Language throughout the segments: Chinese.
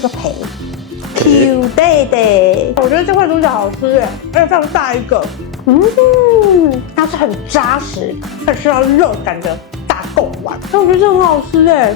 这个皮 ，Q 对对，我觉得这块猪脚好吃耶，而且非常大一个，它是很扎实，很需要肉感的大贡丸，但我觉得这很好吃耶。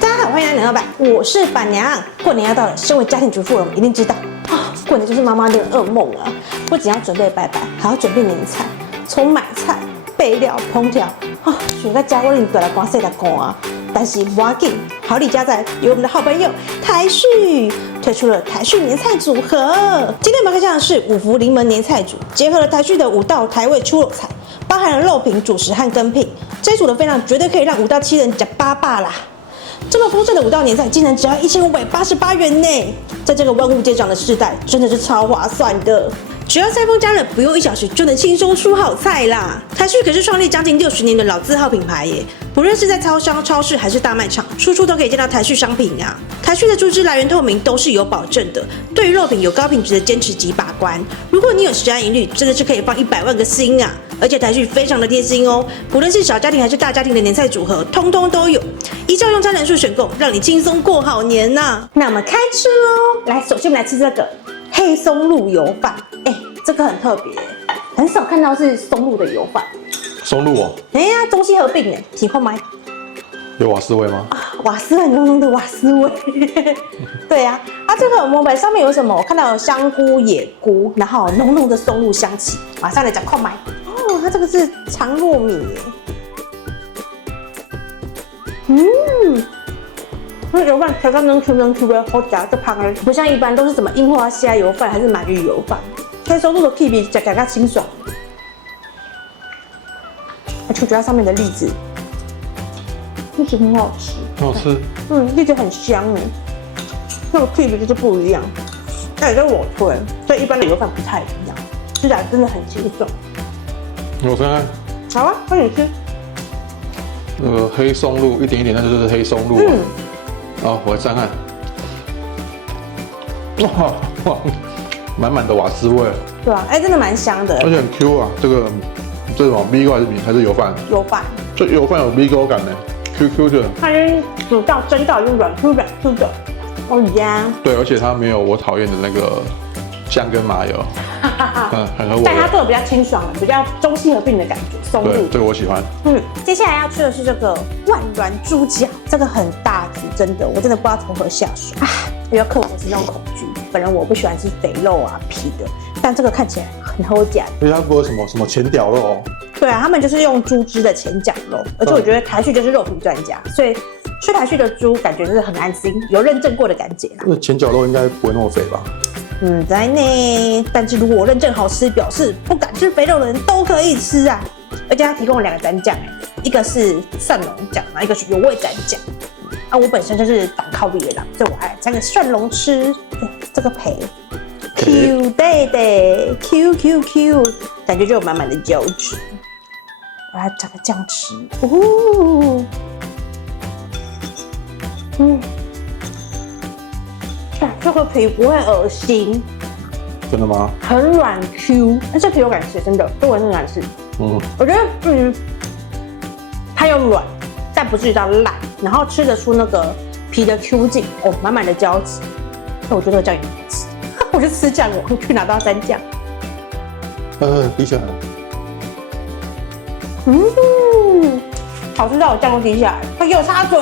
大家好，欢迎来到老板，我是板娘。过年要到了，身为家庭主妇的我们一定知道啊，过年就是妈妈的噩梦啊！不仅要准备拜拜，还要准备年菜，从买菜、备料、烹调啊，选在家我领过来光谁来讲啊？但是不要紧，好礼加在有我们的好朋友台旭推出了台旭年菜组合。今天我们开箱的是五福临门年菜组，结合了台旭的5道台味出肉菜，包含了肉品、主食和羹品。这一组的分量绝对可以让5到7人吃8霸啦！这么丰盛的5道年菜，竟然只要1588元呢！在这个万物皆涨的时代，真的是超划算的。只要塞风加热，不用1小时就能轻松出好菜啦！台旭可是创立将近60年的老字号品牌耶，不论是在超商、超市还是大卖场，处处都可以见到台旭商品啊。台旭的猪汁来源透明，都是有保证的，对于肉品有高品质的坚持及把关。如果你有食安疑虑，真的是可以放100万个心啊！而且台旭非常的贴心哦，不论是小家庭还是大家庭的年菜组合，通通都有，依照用餐人数选购，让你轻松过好年呐！那我们开吃喽！来，首先我们来吃这个黑松露油饭，这个很特别，很少看到是松露的油饭。松露哦，中西合并哎，喜欢吗？有瓦斯味吗？瓦斯味，浓浓的瓦斯味。对啊，这个模板上面有什么？我看到有香菇、野菇，然后浓浓的松露香气。马上来讲快买哦，它这个是长糯米耶。那油饭才刚能 Q 的，好夹这旁的，不像一般都是什么樱花虾油饭还是鳗鱼油饭。黑松露的 K 比吃起来清爽，而且我觉得它上面的栗子，栗子很好吃，很好吃。栗子很香哎，那个 K 比就是不一样。这是我推，所以一般的油饭不太一样，吃起来真的很清爽。我看看，好啊，快点吃。那个黑松露一点一点，那就是黑松露啊。好，我来蘸看。哇，满满的瓦斯味。对啊，真的蛮香的，而且很 Q 啊。这种米糕还是米还是油饭？油饭。这油饭有米糕感呢 ，QQ 的。它已经煮到蒸到已经软 Q 的，哦呀。对，而且它没有我讨厌的那个姜跟麻油，很合我。但它这个比较清爽，比较中西合并的感觉，松露。对，这个我喜欢。接下来要吃的是这个万峦猪脚，这个很大只，真的，我真的不知道从何下手啊！我要克服这种恐惧。本人我不喜欢吃肥肉啊皮的，但这个看起来很好夹。而且它不会什么前脚肉哦。对啊，他们就是用猪汁的前脚肉，而且我觉得台旭就是肉品专家，所以吃台旭的猪感觉就是很安心，有认证过的感觉啦。那前脚肉应该不会那么肥吧？在呢，但是如果我认证好吃，表示不敢吃肥肉的人都可以吃啊！而且它提供了2个蘸酱，一个是蒜蓉酱，然后一个是原味蘸酱。我本身就是挡靠味的啦，所以我爱蘸个蒜蓉吃。这个皮 Q 对 Q， 感觉就有满满的胶质。我来蘸个酱吃，这个皮不会恶心。真的吗？很软 Q， 但这皮有敢吃，真的，对我很敢吃。我觉得它有软，但不至于到烂，然后吃得出那个皮的 Q 劲，满满的胶质。那我觉得这个酱也很好吃，我就吃酱，我去拿到蘸酱。滴下来了。好吃到我酱都滴下来，快给我插嘴！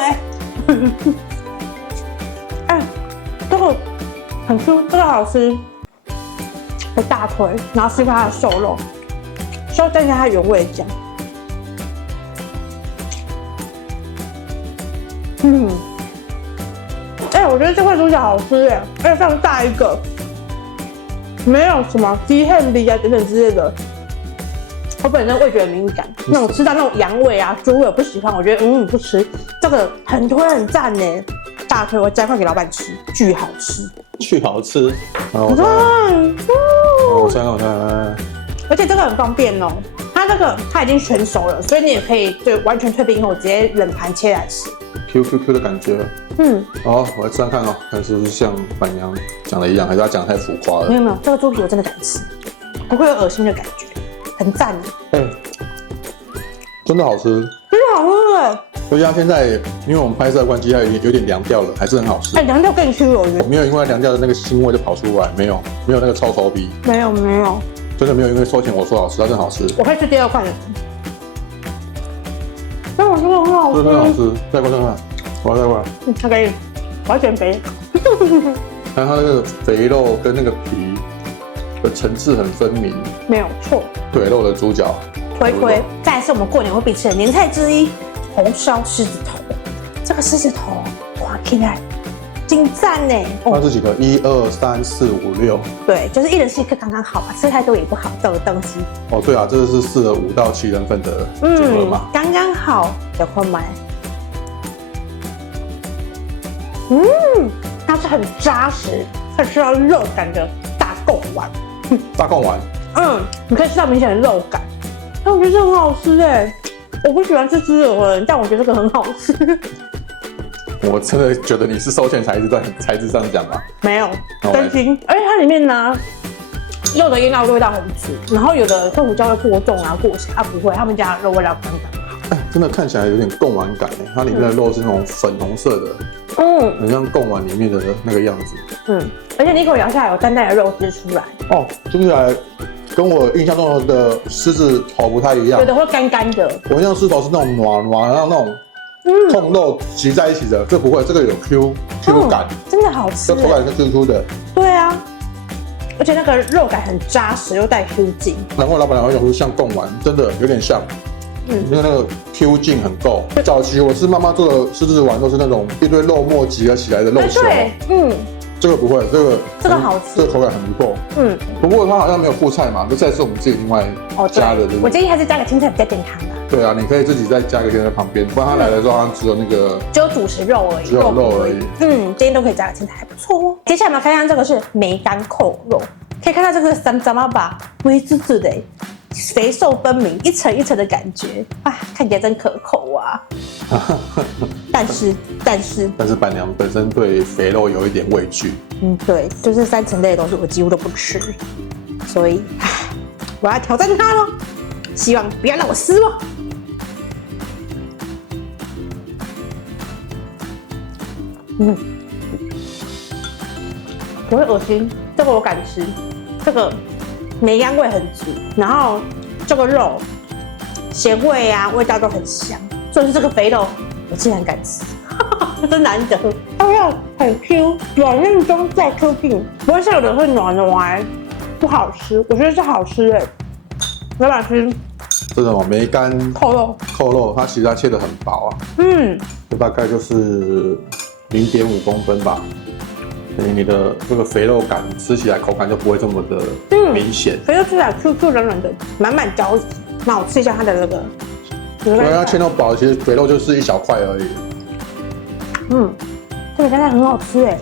这个很 Q， 这个好吃。的大腿，然后吃它的瘦肉，再加它原味酱。我觉得这块猪脚好吃耶，而且非常大一个，没有什么鸡汉鼻啊等等之类的。我本身味觉很敏感，那种吃到那种羊味啊、猪味我不喜欢，我觉得不吃。这个很推很赞呢，大推我加块给老板吃，巨好吃。巨好吃，我看，而且这个很方便哦，它已经全熟了，所以你也可以完全退冰后直接冷盘切来吃 ，Q 的感觉。好，我来吃看哦，看是不是像板娘讲的一样，还是他讲的太浮夸了？没有，这个猪皮我真的敢吃，不会有恶心的感觉，很赞。真的好吃。真的好吃哎！而且它现在因为我们拍摄的关系，它有点凉掉了，还是很好吃。哎，凉掉更 Q 有余。没有因为凉掉的那个腥味就跑出来，没有那个臭臭逼，没有，真的没有因为收钱我说好吃，它真的好吃。我可以吃第2块的。但我觉得很好吃，真的很好吃。再过，我要再过来。它可以，我要减肥。看它那个肥肉跟那个皮的层次很分明，没有错。腿肉的猪脚。推。再来是我们过年会必吃的年菜之一——红烧狮子头。这个狮子头，哇，看起来精赞呢！它是几个？1、2、3、4、5、6。对，就是1人吃1颗刚刚好吧，吃太多也不好，这种东西。哦，对啊，这个是适合5到7人份的组合嘛？刚刚好，有空买。它是很扎实，可以吃到肉感的大贡丸。大贡丸。你可以吃到明显的肉感。但我觉得这很好吃哎！我不喜欢吃猪耳的人，但我觉得这个很好吃。我真的觉得你是收钱才一直这样讲吧？没有，真心。而且它里面呢，肉的腌料味道很足，然后有的豆腐椒会过重啊、过咸，不会，他们家的肉味道刚刚好。哎，真的看起来有点贡丸感哎，它里面的肉是那种粉红色的，很像贡丸里面的那个样子。而且你一口咬下来有淡淡的肉汁出来。哦，听起来跟我印象中的狮子头不太一样。有的会干干的，我印象狮子头是那种软，然后那种控肉挤在一起的，这不会，这个有 Q 感，真的好吃，这口感是 Q 的。对啊，而且那个肉感很扎实，又带 Q 劲。难怪老板娘会讲说像贡丸，真的有点像。因为那个 Q 劲很够。早期我吃妈妈做的狮子丸都是那种一堆肉末集合起来的肉球。对，这个不会，这个好吃，这个口感很不错。不过它好像没有附菜嘛，这菜是我们自己另外加的。我建议还是加个青菜比较健康的。对啊，你可以自己再加个青菜在旁边，不然它来的时候好像只有那个只有主食肉而已，只有肉而已。今天都可以加个青菜，还不错哦。接下来我们看看这个是梅干扣肉，可以看到这个三怎么把微滋滋的。肥瘦分明，一层一层的感觉啊，看起来真可口啊！但是板娘本身对肥肉有一点畏惧。对，就是3层类的东西我几乎都不吃，所以我要挑战它咯，希望不要让我失望。不会恶心，这个我敢吃，这个。梅干味很足，然后这个肉咸味啊，味道都很香。就是这个肥肉，我竟然敢吃，真难得。它要很 Q， 软嫩中再 Q 劲，不会像有的会软不好吃。我觉得是好吃哎，老板吃。这种梅干扣肉，它其实它切得很薄啊，这大概就是0.5公分吧。所以你的这个肥肉感吃起来口感就不会这么的明显。肥肉吃起来 Q Q 软软的，满满胶质。那我吃一下它的那个，因为它切到薄，其实肥肉就是一小块而已。这个现在很好吃哎。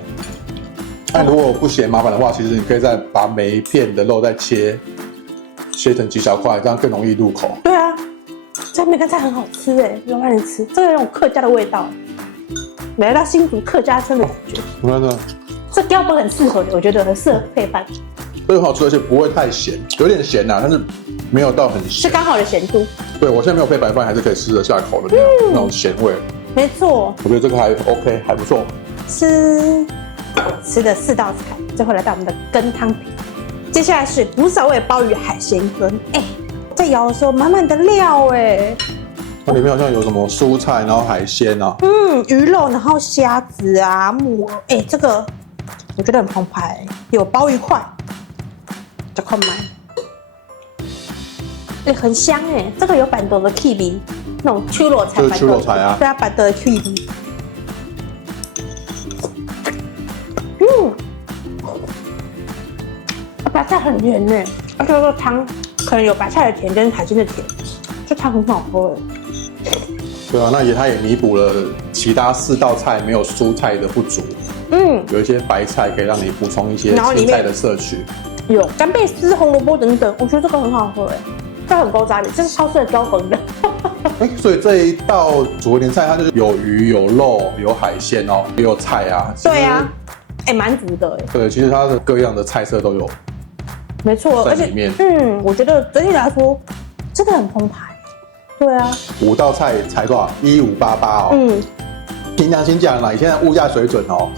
但如果不嫌麻烦的话，其实你可以再把每一片的肉再切成几小块，这样更容易入口。对啊，这梅干菜很好吃哎，要让你吃，这个有种客家的味道，来到新竹客家村的感觉。你看这。这标本很适合的，我觉得很适合配饭。这个很好吃，而且不会太咸，有点咸呐，但是没有到很咸，是刚好的咸度。对，我现在没有配白饭，还是可以吃得下口的那种咸味。没错，我觉得这个还 OK， 还不错。吃的4道菜，最后来到我们的羹汤品。接下来是古早味鲍鱼海鲜羹，在咬的时候满满的料它里面好像有什么蔬菜，然后海鲜啊，鱼肉，然后虾子啊，木耳，这个。我觉得很澎湃，有鲍鱼块，这块买，很香这个有板豆的 kiwi， 那种秋萝菜，就是秋萝菜啊，对啊，板豆的 kiwi，白菜很甜而且这个汤可能有白菜的甜跟海鲜的甜，这汤很好喝对啊，那它也弥补了其他4道菜没有蔬菜的不足。有一些白菜可以让你补充一些青菜的摄取，有干贝丝、红萝卜等等，我觉得这个很好喝这很高渣的，这是超市的标本的。所以这一道组合年菜它就是有鱼、有肉、有海鲜哦，也有菜啊。对啊，蛮足的对，其实它的各样的菜色都有，没错，而且我觉得整体来说真的很澎湃。对啊，5道菜才多少？1588哦。凭良心讲啦，以现在物价水准哦，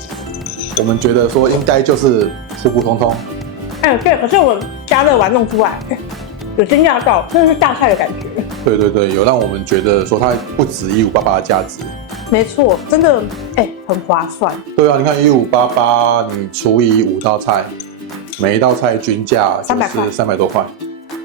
我们觉得说应该就是普普通通。对，可是我加热完弄出来，有惊讶到，真的是大菜的感觉。对，有让我们觉得说它不止1588的价值。没错，真的很划算。对啊，你看1588，你除以5道菜，每一道菜均价就是300多块。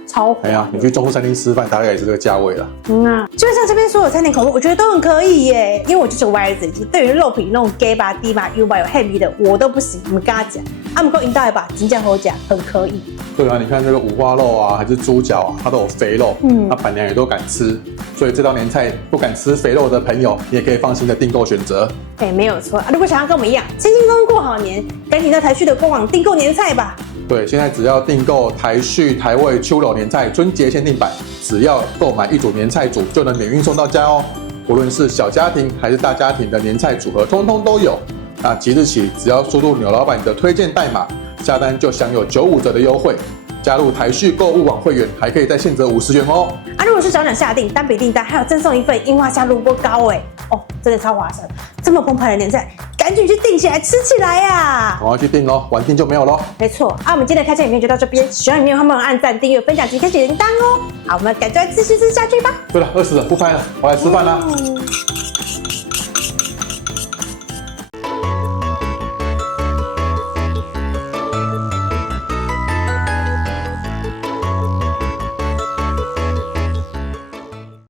超哎呀，你去中国餐厅吃饭，大概也是这个价位了。基本上这边所有餐点口味，我觉得都很可以耶。因为我就是个歪子，对于肉品那种 gay 吧、低吧、U 吧有 heavy 的，我都不行。你们跟他讲，他们够引导一把，金酱好讲，很可以。对啊，你看这个五花肉啊，还是猪脚啊，它都有肥肉，那板娘也都敢吃，所以这道年菜不敢吃肥肉的朋友，你也可以放心的订购选择。没有错。如果想要跟我们一样轻轻松松过好年，赶紧到台旭的官网订购年菜吧。对，现在只要订购台旭台味秋楼年菜春节限定版，只要购买1组年菜组就能免运送到家哦。无论是小家庭还是大家庭的年菜组合，通通都有。那即日起，只要输入钮老板的推荐代码，下单就享有95折的优惠。加入台旭购物网会员，还可以再现折50元哦。如果是早鸟下订，单笔订单还有赠送1份樱花虾萝卜糕真的超划算。这么澎湃的年菜，赶紧去订起来吃起来呀！赶快去订咯，晚订就没有咯。没错我们今天的开箱影片就到这边，喜欢影片的话，按赞、订阅、分享及开启铃铛哦。好，我们赶快继续吃下去吧。对了，饿死了，不拍了，我来吃饭啦。